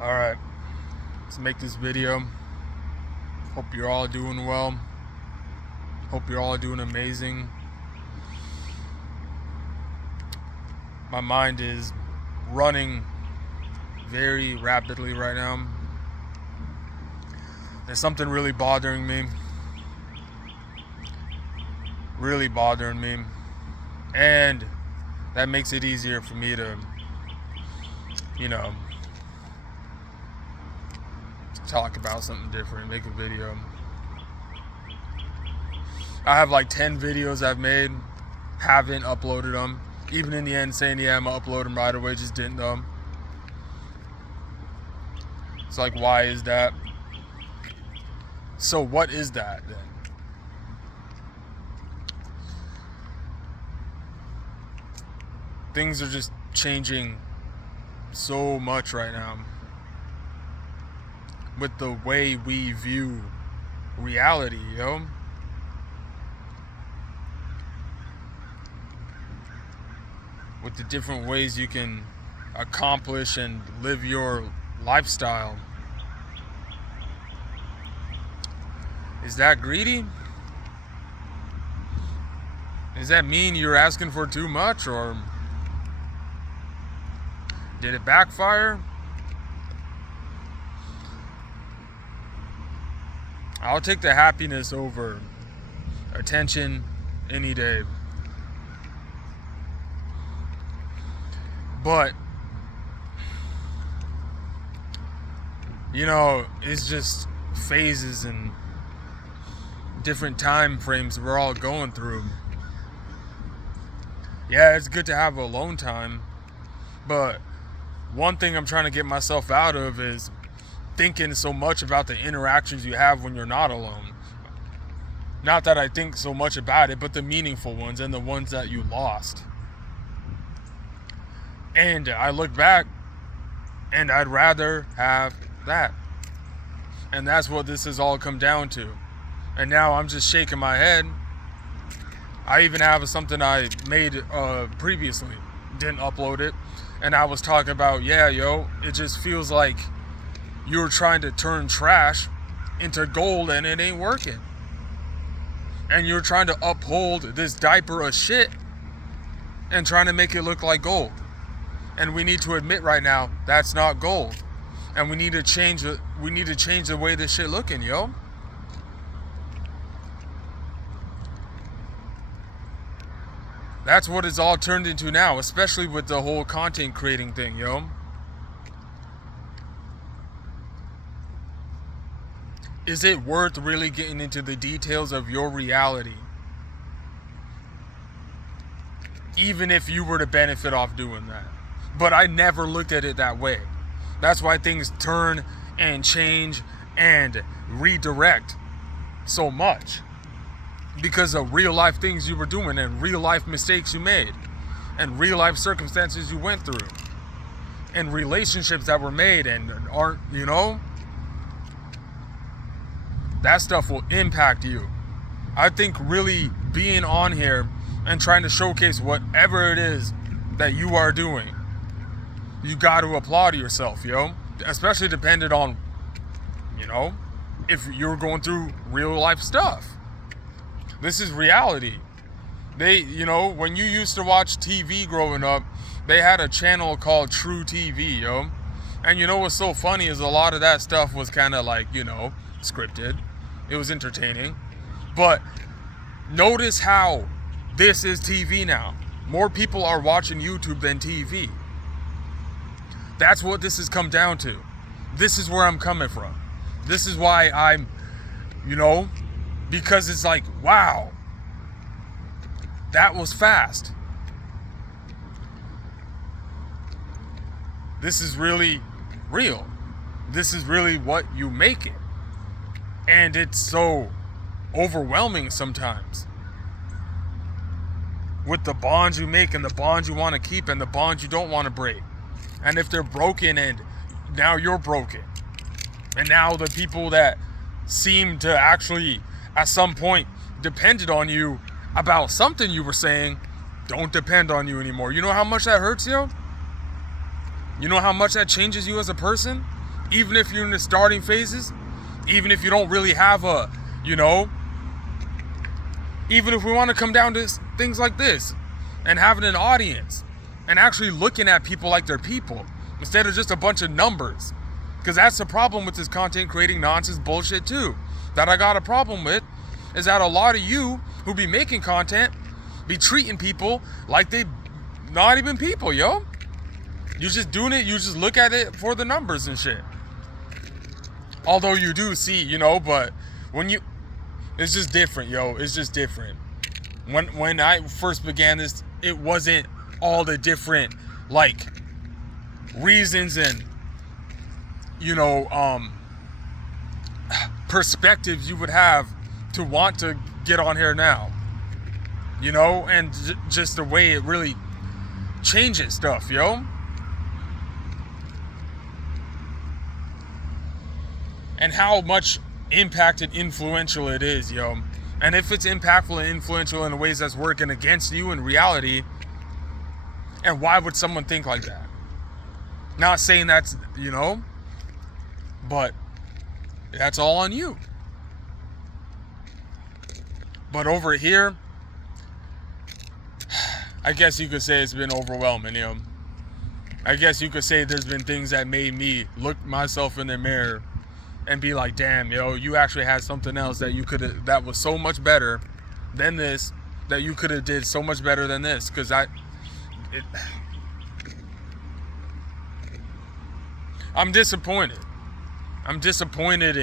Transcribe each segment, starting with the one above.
Alright, let's make this video. Hope you're all doing well. Hope you're all doing amazing. My mind is running very rapidly right now. There's something really bothering me. And that makes it easier for me to, talk about something different, make a video. I have like 10 videos I've made, haven't uploaded them. Even in the end saying, yeah, I'm gonna upload them right away, just didn't though. It's like, why is that? So what is that then? Things are just changing so much right now with the way we view reality, with the different ways you can accomplish and live your lifestyle. Is that greedy? Does that mean you're asking for too much, or did it backfire? I'll take the happiness over attention any day. But, it's just phases and different time frames we're all going through. Yeah, it's good to have alone time, but one thing I'm trying to get myself out of is thinking so much about the interactions you have when you're not alone. Not that I think so much about it, but the meaningful ones and the ones that you lost. And I look back and I'd rather have that. And that's what this has all come down to. And now I'm just shaking my head. I even have something I made previously, didn't upload it. And I was talking about, it just feels like you're trying to turn trash into gold and it ain't working. And you're trying to uphold this diaper of shit and trying to make it look like gold. And we need to admit right now that's not gold. And we need to change the way this shit looking, That's what it's all turned into now, especially with the whole content creating thing, Is it worth really getting into the details of your reality? Even if you were to benefit off doing that. But I never looked at it that way. That's why things turn and change and redirect so much. Because of real life things you were doing and real life mistakes you made and real life circumstances you went through and relationships that were made and aren't, that stuff will impact you. I think really being on here and trying to showcase whatever it is that you are doing, you got to applaud yourself, especially dependent on, if you're going through real life stuff. This is reality. When you used to watch TV growing up, they had a channel called True TV, And what's so funny is a lot of that stuff was kind of like, scripted. It was entertaining. But notice how this is TV now. More people are watching YouTube than TV. That's what this has come down to. This is where I'm coming from. This is why I'm, because it's like, wow, that was fast. This is really real. This is really what you make it. And it's so overwhelming sometimes. With the bonds you make and the bonds you want to keep and the bonds you don't want to break. And if they're broken and now you're broken. And now the people that seem to actually at some point depended on you about something you were saying don't depend on you anymore. You know how much that hurts you? You know how much that changes you as a person? even if you're in the starting phases, even if you don't really have a, even if we want to come down to things like this and having an audience and actually looking at people like they're people instead of just a bunch of numbers. Because that's the problem with this content creating nonsense bullshit too, that I got a problem with, is that a lot of you who be making content be treating people like they not even people, yo. You're just doing it, you just look at it for the numbers and shit. Although you do see, but when you, it's just different, yo. It's just different. When I first began this, it wasn't all the different, like, reasons and, perspectives you would have to want to get on here now. And just the way it really changes stuff, yo. And how much impact and influential it is, yo. And if it's impactful and influential in ways that's working against you in reality, and why would someone think like that? Not saying that's, but that's all on you. But over here, I guess you could say it's been overwhelming, yo. I guess you could say there's been things that made me look myself in the mirror and be like, damn, yo, you actually had something else that you could have, that was so much better than this, that you could have did so much better than this. Because I'm disappointed. I'm disappointed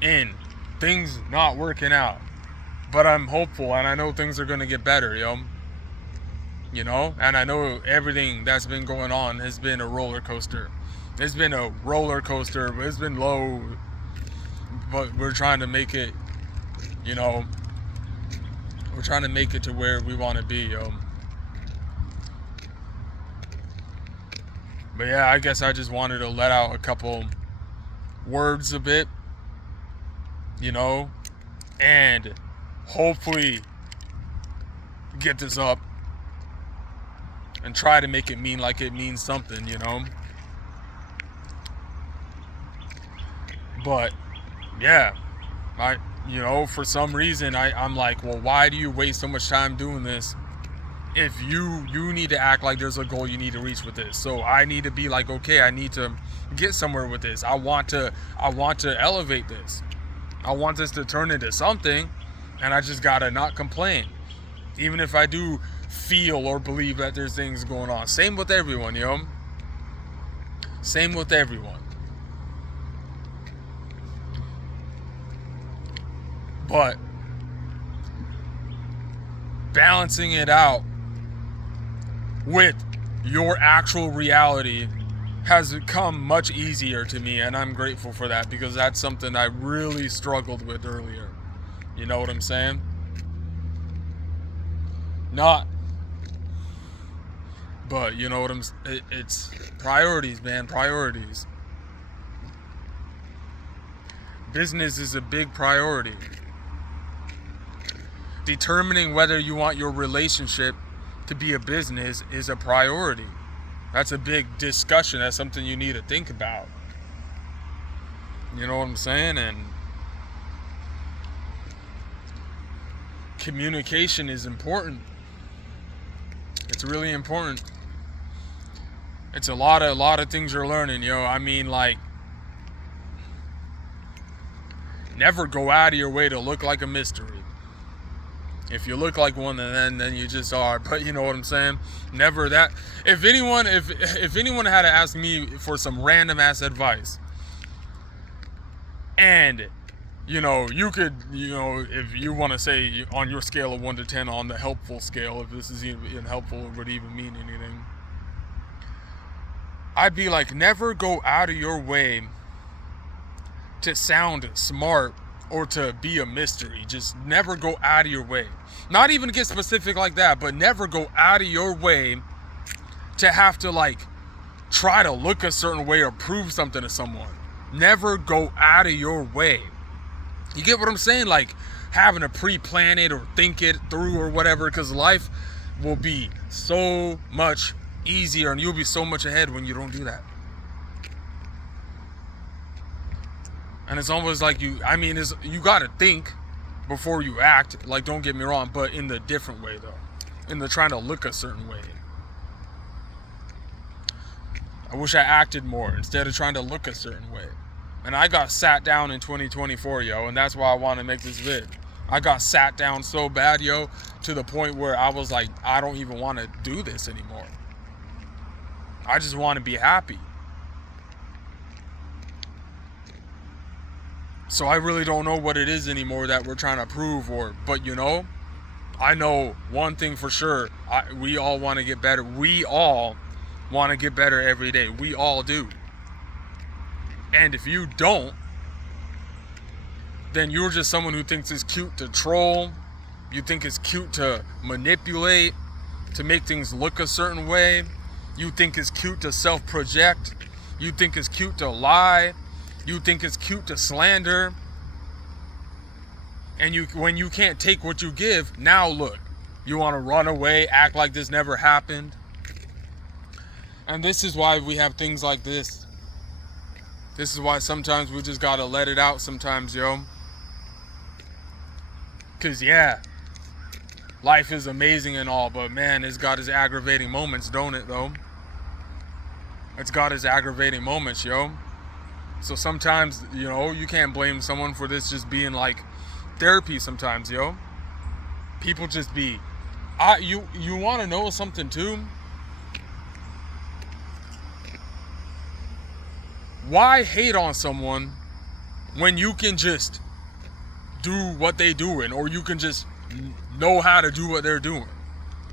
in things not working out. But I'm hopeful, and I know things are going to get better, yo. And I know everything that's been going on has been a roller coaster. It's been a roller coaster. It's been low, but we're trying to make it, we're trying to make it to where we want to be, yo. But yeah, I guess I just wanted to let out a couple words a bit, and hopefully get this up and try to make it mean like it means something, But yeah, for some reason I'm like, well, why do you waste so much time doing this if you need to act like there's a goal you need to reach with this? So I need to be like, okay, I need to get somewhere with this. I want to elevate this. I want this to turn into something, and I just gotta not complain, even if I do feel or believe that there's things going on. Same with everyone, yo. Same with everyone. But balancing it out with your actual reality has become much easier to me, and I'm grateful for that, because that's something I really struggled with earlier. You know what I'm saying? But you know what it's priorities, man, priorities. Business is a big priority. Determining whether you want your relationship to be a business is a priority. That's a big discussion. That's something you need to think about. You know what I'm saying? And communication is important. It's really important. It's a lot of things you're learning, yo. I mean, like, never go out of your way to look like a mystery. If you look like one, then you just are. But you know what I'm saying? Never that. If anyone had to ask me for some random ass advice, and you could, if you want to say on your scale of 1 to 10 on the helpful scale, if this is even helpful or would even mean anything, I'd be like, never go out of your way to sound smart or to be a mystery. Just never go out of your way. Not even to get specific like that, but never go out of your way to have to, like, try to look a certain way or prove something to someone. Never go out of your way. You get what I'm saying? Like, having to pre-plan it or think it through or whatever, because life will be so much easier and you'll be so much ahead when you don't do that. And it's almost like you gotta think before you act. Like, don't get me wrong, but in the different way though. In the trying to look a certain way. I wish I acted more instead of trying to look a certain way. And I got sat down in 2024, yo, and that's why I want to make this vid. I got sat down so bad, yo, to the point where I was like, I don't even want to do this anymore. I just want to be happy. So I really don't know what it is anymore that we're trying to prove, but you know, I know one thing for sure. We all want to get better. We all want to get better every day. We all do. And if you don't, then you're just someone who thinks it's cute to troll. You think it's cute to manipulate, to make things look a certain way. You think it's cute to self-project. You think it's cute to lie. You think it's cute to slander. And when you can't take what you give, now look. You want to run away, act like this never happened. And this is why we have things like this. This is why sometimes we just gotta let it out sometimes, yo. Cause yeah, life is amazing and all, but man, it's got its aggravating moments, don't it though? It's got its aggravating moments, yo. So sometimes, you know, you can't blame someone for this just being like therapy sometimes, yo. People just be, you wanna know something too? Why hate on someone when you can just do what they doing, or you can just know how to do what they're doing?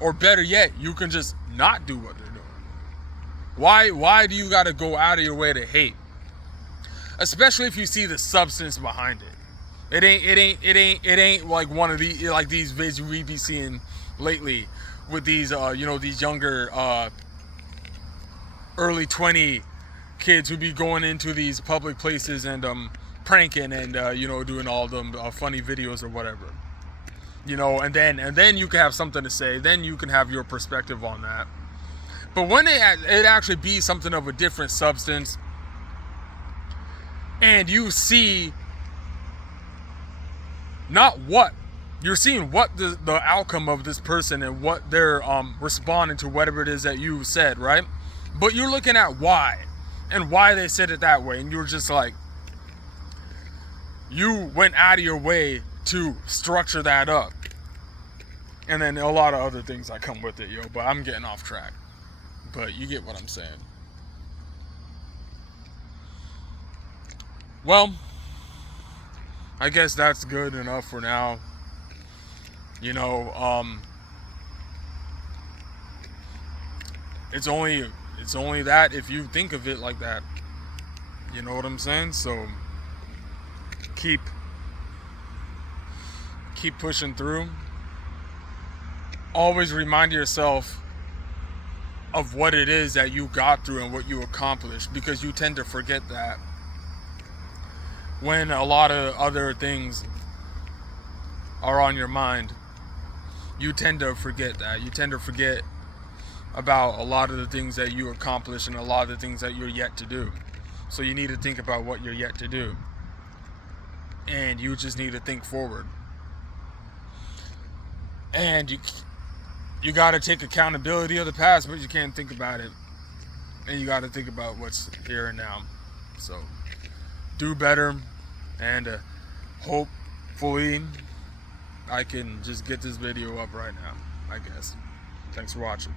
Or better yet, you can just not do what they're doing. Why do you gotta go out of your way to hate? Especially if you see the substance behind it. It ain't like one of these vids we be seeing lately with these these younger early 20 kids who be going into these public places and pranking and doing all them funny videos or whatever, and then you can have something to say, then you can have your perspective on that. But when it actually be something of a different substance, and you see not what you're seeing, what the outcome of this person and what they're responding to whatever it is that you said, right? But you're looking at why and why they said it that way, and you're just like, you went out of your way to structure that up, and then a lot of other things that come with it, yo. But I'm getting off track, but you get what I'm saying. Well, I guess that's good enough for now. It's only that if you think of it like that. You know what I'm saying? So keep pushing through. Always remind yourself of what it is that you got through and what you accomplished, because you tend to forget that when a lot of other things are on your mind. You tend to forget that. You tend to forget about a lot of the things that you accomplish and a lot of the things that you're yet to do. So you need to think about what you're yet to do. And you just need to think forward. And you got to take accountability of the past, but you can't think about it. And you got to think about what's here and now. So do better, and hopefully I can just get this video up right now, I guess. Thanks for watching.